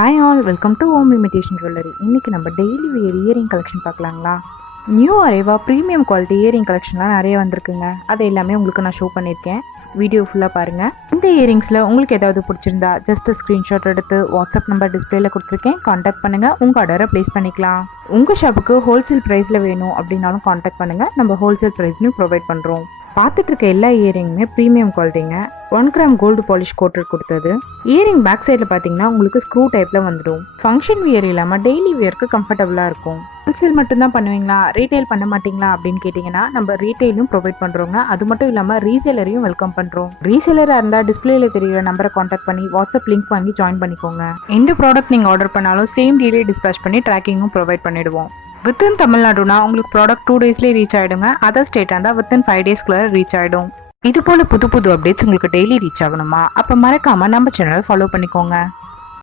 Hi all, welcome to home imitation jewellery. இன்றைக்கி நம்ம daily wear earring collection பார்க்கலாங்களா. New arrival premium quality earring கலெக்ஷன்லாம் நிறைய வந்திருக்குங்க. அதை எல்லாமே உங்களுக்கு நான் ஷோ பண்ணியிருக்கேன். வீடியோ ஃபுல்லாக பாருங்கள். இந்த இயரிங்ஸில் உங்களுக்கு ஏதாவது பிடிச்சிருந்தா ஜஸ்ட் ஸ்க்ரீன்ஷாட் எடுத்து வாட்ஸ்அப் நம்பர் டிஸ்பிளேல கொடுத்துருக்கேன், காண்டாக்ட் பண்ணுங்கள். உங்கள் ஆர்டரை ப்ளேஸ் பண்ணிக்கலாம். உங்கள் ஷாப்புக்கு ஹோல்சேல் ப்ரைஸில் வேணும் அப்படின்னாலும் காண்டாக்ட் பண்ணுங்கள். நம்ம ஹோல்சேல் ப்ரைஸ்லையும் ப்ரொவைட் பண்ணுறோம். பார்த்துட்டு இருக்க எல்லா இயரிங்குமே ப்ரீமியம் குவாலிட்டிங்க. 1 கிராம் கோல்டு பாலிஷ் கோட்டட் கொடுத்தது. இயரிங் பேக் சைடில் பார்த்தீங்கன்னா உங்களுக்கு ஸ்க்ரூ டைப்பில் வந்துடும். ஃபங்க்ஷன் வியர் இல்லாமல் டெய்லி வியருக்கு கம்ஃபர்டபுளாக இருக்கும். ஹோல்சேல் மட்டும்தான் பண்ணுவீங்களா, ரீட்டைல் பண்ண மாட்டிங்களா அப்படின்னு கேட்டிங்கன்னா நம்ம ரீட்டைலும் ப்ரொவைட் பண்ணுறோங்க. அது மட்டும் இல்லாமல் ரீசேலரையும் வெல்கம் பண்ணுறோம். ரீசேலராக இருந்தால் டிஸ்பிளேல தெரியுற நம்பரை காண்டாக்ட் பண்ணி வாட்ஸ்அப் லிங்க் வாங்கி ஜாயின் பண்ணிக்கோங்க. எந்த ப்ராடக்ட் நீங்கள் ஆர்டர் பண்ணாலும் சேம் டேலே டிஸ்பேச் பண்ணி ட்ராக்கிங்கும் ப்ரொவைட் பண்ணிடுவோம். வித்தின் தமிழ்நாடுனா உங்களுக்கு ப்ராடக்ட் 2 டேஸ்லேயே ரீச் ஆகிடுங்க. அதர் ஸ்டேட்டாக இருந்தால் வித்தின் 5 டேஸ்க்குள்ளே ரீச் ஆகிடும். இது போல் புது புது அப்டேட்ஸ் உங்களுக்கு டெய்லி ரீச் ஆகணுமா? அப்போ மறக்காமல் நம்ம சேனலை ஃபாலோ பண்ணிக்கோங்க.